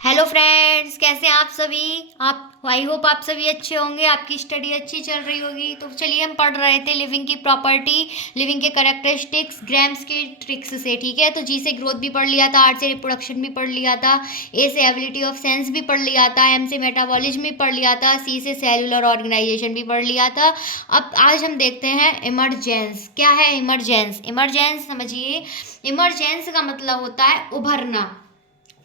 Hello friends, कैसे हैं आप सभी। आप आई होप आप सभी अच्छे होंगे, आपकी स्टडी अच्छी चल रही होगी। तो चलिए, हम पढ़ रहे थे लिविंग की प्रॉपर्टी, लिविंग के कैरेक्टरिस्टिक्स, ग्रैम्स के ट्रिक्स से। ठीक है, तो जी से ग्रोथ भी पढ़ लिया था, आर से रिप्रोडक्शन भी पढ़ लिया था, ए से एबिलिटी ऑफ सेंस भी पढ़ लिया था, एम से मेटाबॉलिज्म भी पढ़ लिया था, सी से सेलुलर ऑर्गेनाइजेशन भी पढ़ लिया था। अब आज हम देखते हैं इमरजेंस। क्या है इमरजेंस? इमरजेंस समझिए, इमरजेंस का मतलब होता है उभरना।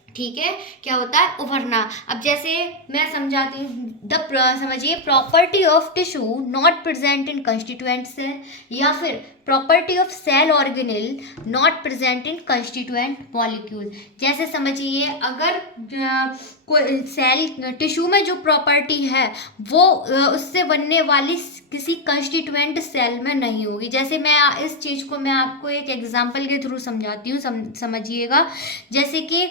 ठीक है, क्या होता है? उभरना। अब जैसे मैं समझाती हूँ, समझिए, property of tissue not present in constituent cell, या फिर property of cell organelle not present in constituent molecule. जैसे समझिए, अगर कोई सेल टिश्यू में जो प्रॉपर्टी है वो उससे बनने वाली किसी कंस्टिट्यूएंट सेल में नहीं होगी। जैसे मैं इस चीज़ को मैं आपको एक एग्जांपल के थ्रू समझाती हूँ, समझिएगा। जैसे कि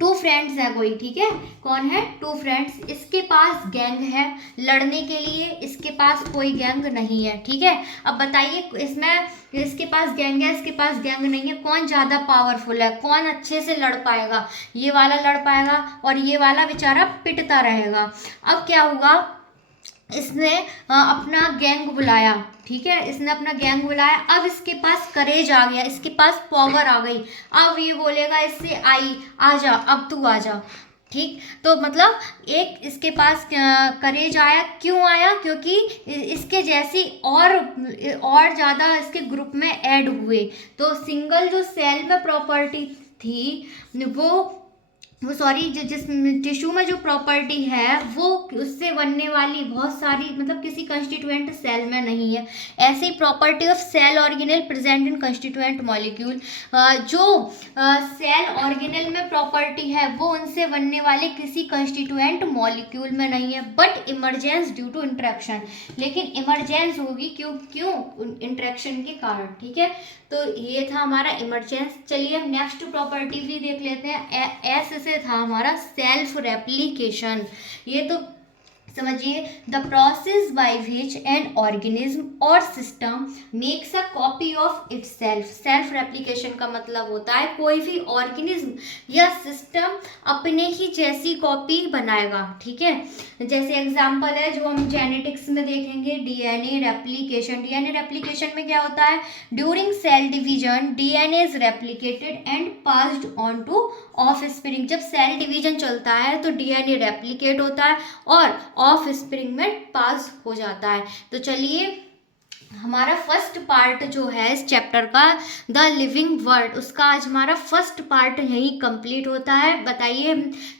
टू फ्रेंड्स है कोई, ठीक है, कौन है? Two friends. इसके पास गैंग है लड़ने के लिए, इसके पास कोई गैंग नहीं है। ठीक है, अब बताइए, इसमें इसके पास गैंग है, इसके पास गैंग नहीं है, कौन ज़्यादा पावरफुल है, कौन अच्छे से लड़ पाएगा? ये वाला लड़ पाएगा और ये वाला बेचारा पिटता रहेगा। अब क्या होगा, इसने अपना गैंग बुलाया। ठीक है, इसने अपना गैंग बुलाया। अब इसके पास करेज आ गया, इसके पास पावर आ गई। अब ये बोलेगा इससे, आई आ जा, अब तू आ जा। ठीक, तो मतलब एक इसके पास करेज आया। क्यों आया? क्योंकि इसके जैसी और ज़्यादा इसके ग्रुप में ऐड हुए। तो सिंगल जो सेल में प्रॉपर्टी थी वो सॉरी, जिस टिश्यू में जो प्रॉपर्टी है वो उससे बनने वाली बहुत सारी, मतलब किसी कंस्टिट्यूएंट सेल में नहीं है। ऐसे ही property of cell organelle present in constituent molecule, जो सेल ऑर्गेनेल में प्रॉपर्टी है वो उनसे बनने वाले किसी कंस्टिट्यूएंट मॉलिक्यूल में नहीं है, but emergence due to interaction. लेकिन इमरजेंस होगी क्यों? क्यों? इंट्रैक्शन के कारण। ठीक है, तो ये था हमारा इमरजेंस। चलिए, हम नेक्स्ट प्रॉपर्टी भी देख लेते हैं। एस से था हमारा सेल्फ रेप्लिकेशन। ये तो समझिए, the process by which an organism और system makes a copy of itself. Self replication का मतलब होता है कोई भी ऑर्गेनिज्म या सिस्टम अपने ही जैसी कॉपी बनाएगा। ठीक है, जैसे एग्जांपल है जो हम जेनेटिक्स में देखेंगे, डीएनए रेप्लिकेशन। डीएनए रेप्लिकेशन में क्या होता है? During cell division DNA is replicated and passed on to offspring. जब सेल डिवीजन चलता है तो डीएनए रेप्लिकेट होता है और ऑफ स्प्रिंग में पास हो जाता है। तो चलिए, हमारा फर्स्ट पार्ट जो है इस चैप्टर का, द लिविंग वर्ल्ड, उसका आज हमारा फर्स्ट पार्ट यहीं कंप्लीट होता है। बताइए,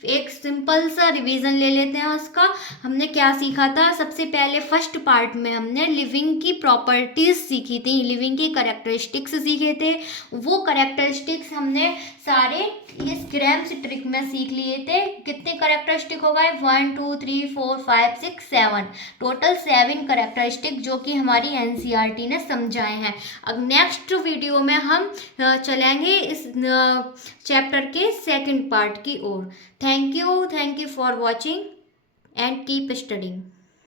एक सिंपल सा रिवीजन ले लेते हैं उसका। हमने क्या सीखा था? सबसे पहले फर्स्ट पार्ट में हमने लिविंग की प्रॉपर्टीज सीखी थी, लिविंग की कैरेक्टरिस्टिक्स सीखे थे। वो कैरेक्टरिस्टिक्स हमने सारे इस ग्रैम्स ट्रिक में सीख लिए थे। कितने कैरेक्टरिस्टिक हो गए? 1 2 3 4 5 6 7, टोटल 7 कैरेक्टरिस्टिक जो कि हमारी एनसीईआरटी ने समझाए हैं। अब नेक्स्ट वीडियो में हम चलेंगे इस चैप्टर के सेकंड पार्ट की ओर। Thank you for watching and keep studying.